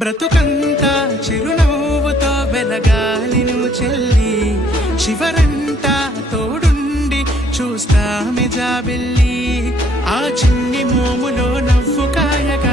బ్రతుకంతా చిరునవ్వుతో వెలగాలి నువ్వు చెల్లి, చివరంతా తోడుండి చూస్తామె జాబిల్లి. ఆ చిన్ని మోములో నవ్వు కాయగా